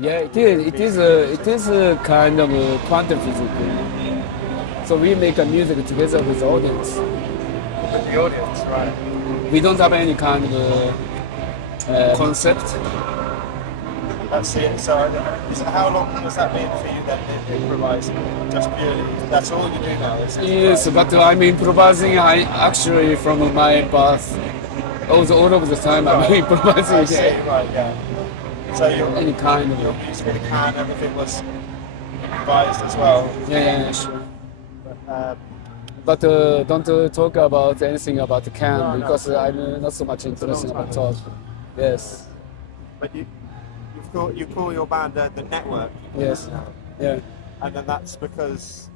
Yeah, it is. It is a kind of a quantum physics. So we make a music together with the audience. With the audience, right? We don't have any kind of concept. That's it. So, how long has that been for you then, improvising? Just purely, that's all you do now, is it? Yes, but I'm improvising. I actually from my birth, all of the time I'm improvising. I see, right, yeah. So Any kind of your music in the can, everything was improvised as well. yeah, sure. But, But don't talk about anything about the can No, because no. I'm not so much interested about talk. Yes, but you call your band the Network, yes, yeah. and then that's because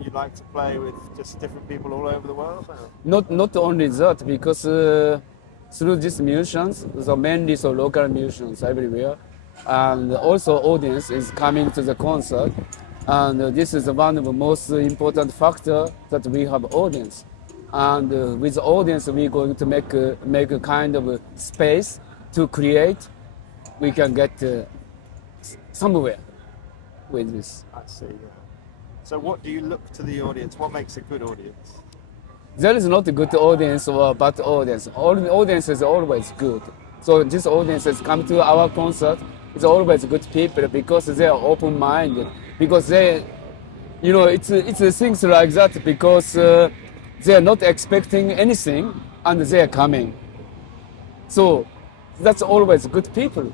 you like to play with just different people all over the world? Or? Not only that, because through these musicians, so mainly so local musicians everywhere, and also audience is coming to the concert, and this is one of the most important factor that we have audience, and with audience we're going to make a kind of a space to create. We can get somewhere with this. I see. Yeah. So what do you look to the audience? What makes a good audience? There is not a good audience or bad audience. All the audience is always good. So this audiences come to our concert. It's always good people because they are open-minded. Because they, it's things like that because they are not expecting anything and they are coming. So that's always good people.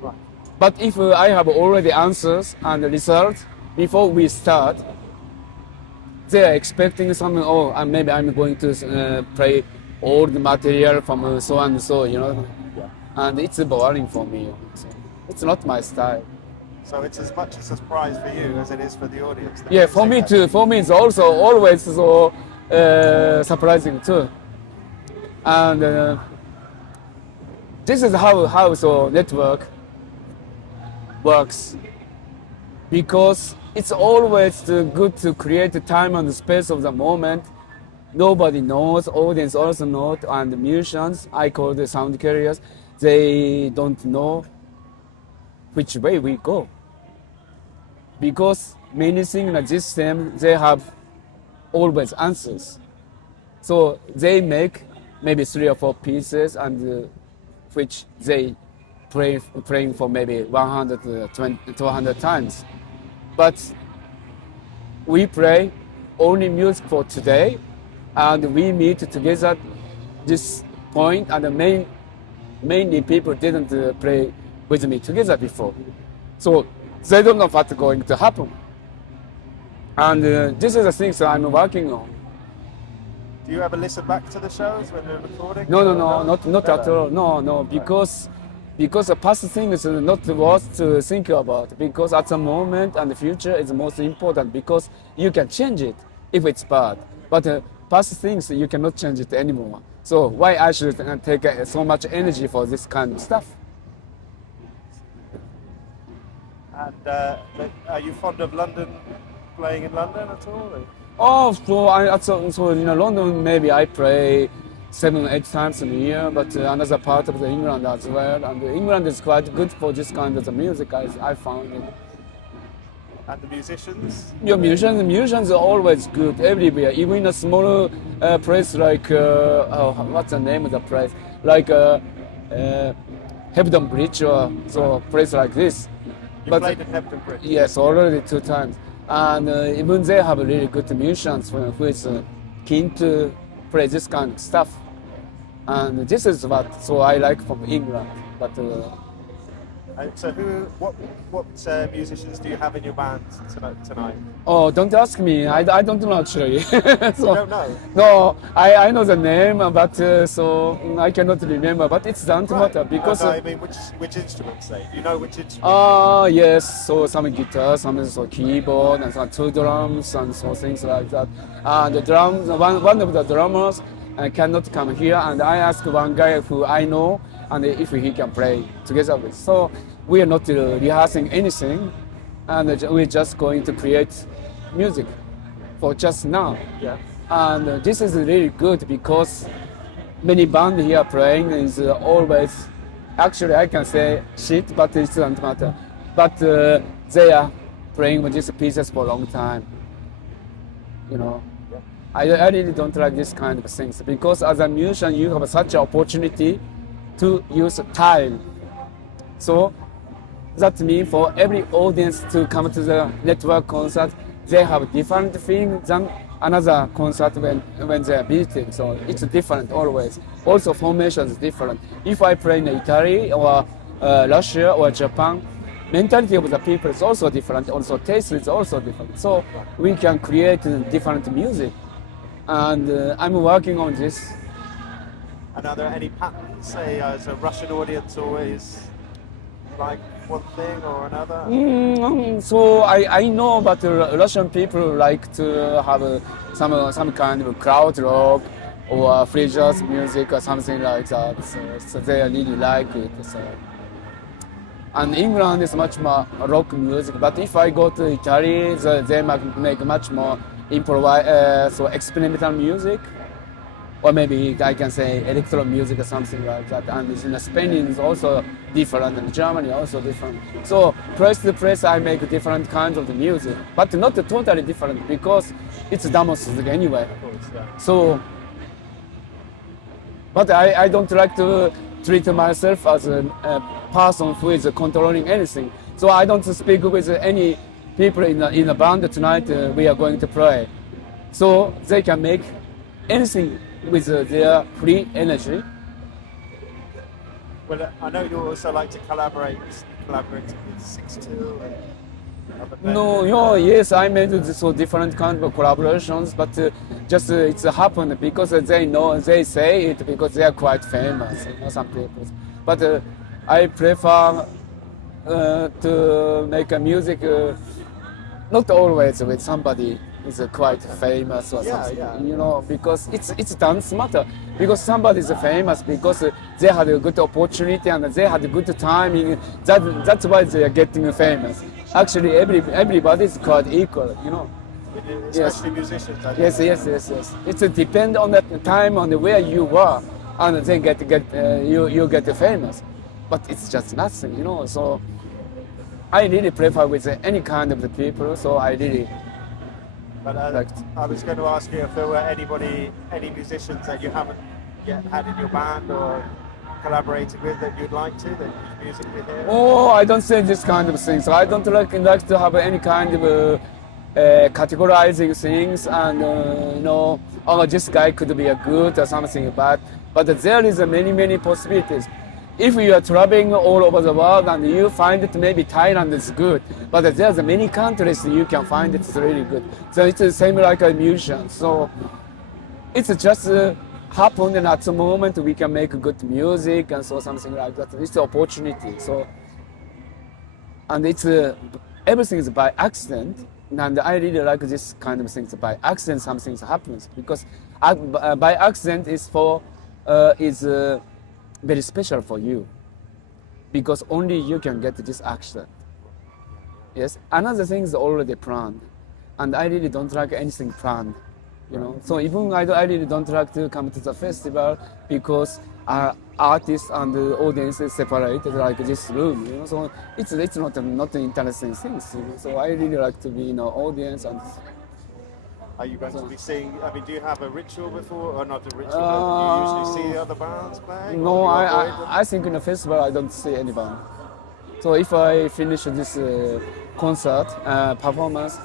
Right. But if I have already answers and results before we start, they are expecting something. Oh, and maybe I'm going to play all the material from so and so, Yeah. and it's boring for me. So it's not my style. So it's as much a surprise for you as it is for the audience. Yeah, for me too. For me, it's also always so surprising too. And this is how so network works, because it's always good to create the time and the space of the moment. Nobody knows, audience also not, and the musicians, I call the sound carriers, they don't know which way we go. Because many things like this system, they have always answers. So they make maybe 3 or 4 pieces, and which they playing for maybe 100, 200 times. But we play only music for today, and we meet together this point, and mainly people didn't play with me together before. So they don't know what's going to happen. And this is the things that I'm working on. Do you ever listen back to the shows when they're recording? No, not at all. No, because the past things is not worth to think about. Because at the moment and the future is most important. Because you can change it if it's bad, but past things you cannot change it anymore. So why I should take so much energy for this kind of stuff? And are you fond of London, playing in London at all? Or? Oh, so in London maybe I play 7 or 8 times in a year, but another part of the England as well. And England is quite good for this kind of music. I found it. And the musicians? Yeah, musicians are always good everywhere. Even in a small place like what's the name of the place? Like Hebden Bridge or so place like this. You played in Hebden Bridge? Yes, already 2 times. And even they have really good musicians who is keen to play this kind of stuff. And this is so I like from England. But so what musicians do you have in your band tonight? oh, don't ask me. I don't know actually. So, You don't know? No, I know the name, but so I cannot remember. But it's doesn't matter because. I mean, which instruments? Say, do you know which instruments? Yes. So some guitar, some so keyboard, and some 2 drums, and so things like that. And the drums. One of the drummers cannot come here, and I asked one guy who I know, and if he can play together with. So we are not rehearsing anything, and we're just going to create music for just now. Yeah. And this is really good because many bands here playing is always, actually I can say shit, but it doesn't matter. but they are playing with these pieces for a long time. You know, I really don't like this kind of things because as a musician, you have such an opportunity to use time. So that means for every audience to come to the network concert, they have different feeling than another concert when they are visiting. So it's different always. Also formation is different. If I play in Italy or Russia or Japan, mentality of the people is also different. Also taste is also different. So we can create different music. And I'm working on this. And are there any patterns, say, as a Russian audience always like one thing or another? So I know that Russian people like to have some kind of crowd rock or free jazz music or something like that. So they really like it. So. And England is much more rock music, but if I go to Italy, they make much more so experimental music, or maybe I can say electro music or something like that. And in Spain is also different, and Germany also different. So place to place, I make different kinds of music, but not totally different because it's Damo Suzuki anyway. Of course, yeah. So, but I don't like to treat myself as a person who is controlling anything. So I don't speak with any people in the band tonight. We are going to play, so they can make anything with their free energy. Well, I know you also like to collaborate with 6-2 and other bands. Yes, I made so different kind of collaborations, but just it's happened because they say it because they are quite famous, some people. But I prefer to make a music not always with somebody is quite famous or something, because it's dance matter. Because somebody is famous because they had a good opportunity and they had a good timing. That's why they are getting famous. Actually, everybody is quite equal, Especially musicians. Yes. It depends on the time, on where you were, and then you get famous. But it's just nothing, So I really prefer with any kind of the people. So I really. But I was going to ask you if there were any musicians that you haven't yet had in your band or collaborated with that you'd like to, that you'd musically hear? Oh, I don't say this kind of things. I don't like to have any kind of categorizing things and this guy could be a good or something bad. But there is many possibilities. If you are traveling all over the world and you find it maybe Thailand is good, but there's many countries you can find it's really good. So it's the same like a musician. So it's just happened, and at the moment we can make good music and so something like that. It's an opportunity. So and it's everything is by accident, and I really like this kind of things. By accident, something happens because by accident is very special for you, because only you can get this action. Yes, another thing is already planned, and I really don't like anything planned, So even I really don't like to come to the festival because artists and the audience is separated like this room, So it's not interesting things, So I really like to be in the audience and. Are you going to be seeing, do you have a ritual before, or not a ritual, but do you usually see the other bands playing? No, I think in the festival I don't see any band. So if I finish this concert, performance,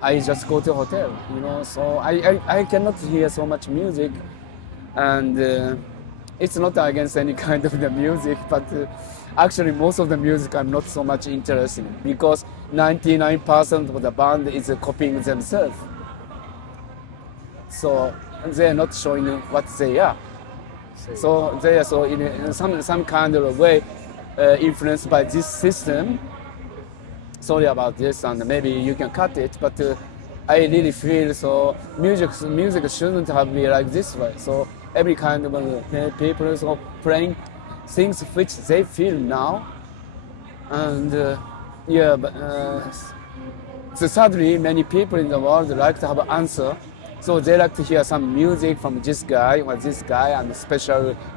I just go to hotel, So I cannot hear so much music, and it's not against any kind of the music, but actually most of the music I'm not so much interested in, because 99% of the band is copying themselves. So they're not showing what they are. So they are in some kind of way influenced by this system. Sorry about this, and maybe you can cut it, but I really feel so music shouldn't have been like this way. So every kind of people so playing things which they feel now, and so sadly many people in the world like to have an answer. So they like to hear some music from this guy or this guy, and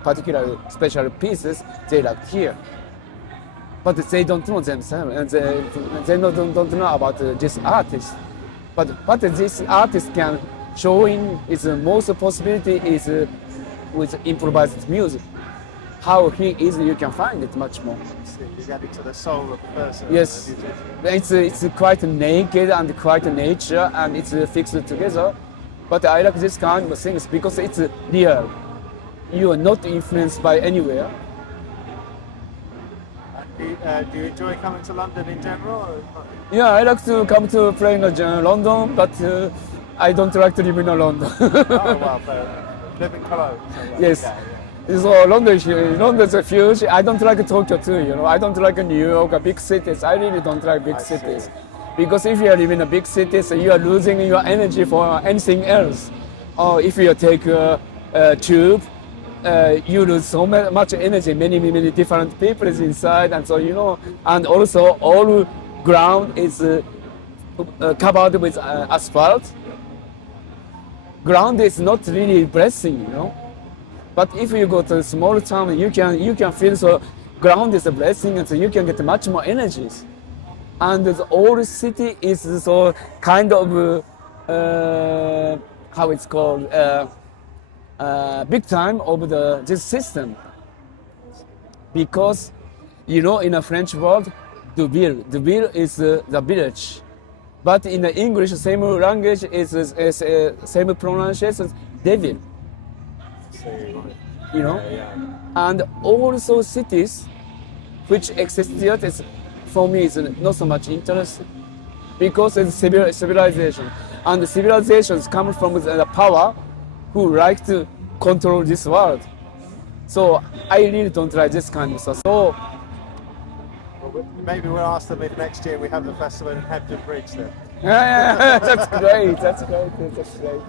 particular special pieces they like to hear. but they don't know themselves, and they don't know about this artist. But what this artist can showing is the most possibility is with improvised music. How he is, you can find it much more. You get into the soul of the person. Yes, it's quite naked and quite nature, and it's fixed together. But I like this kind of things because it's real. You are not influenced by anywhere. Do you enjoy coming to London in general? Or? Yeah, I like to come to play in London, but I don't like to live in London. Oh, well, live in Cologne. So Yes. yeah. So London's huge. I don't like Tokyo too, you know. I don't like New York or big cities. I really don't like big cities. Because if you live in a big city, so you are losing your energy for anything else. Or if you take a tube, you lose so much energy, many different people is inside, and so, you know, and also all ground is covered with asphalt. Ground is not really blessing, you know. But if you go to a small town, you can feel so ground is a blessing, and so you can get much more energies. And the old city is so kind of how it's called big time of this system, because you know in a French word, the ville is the village, but in the English same language is same pronunciation, devil. You know, and also cities which exist here is, for me, is not so much interesting because it's civilization, and the civilizations come from the power who like to control this world. So I really don't like this kind of stuff. So maybe we'll ask them if next year we have the festival in Hampton Bridge then. yeah, that's great. That's great. That's great.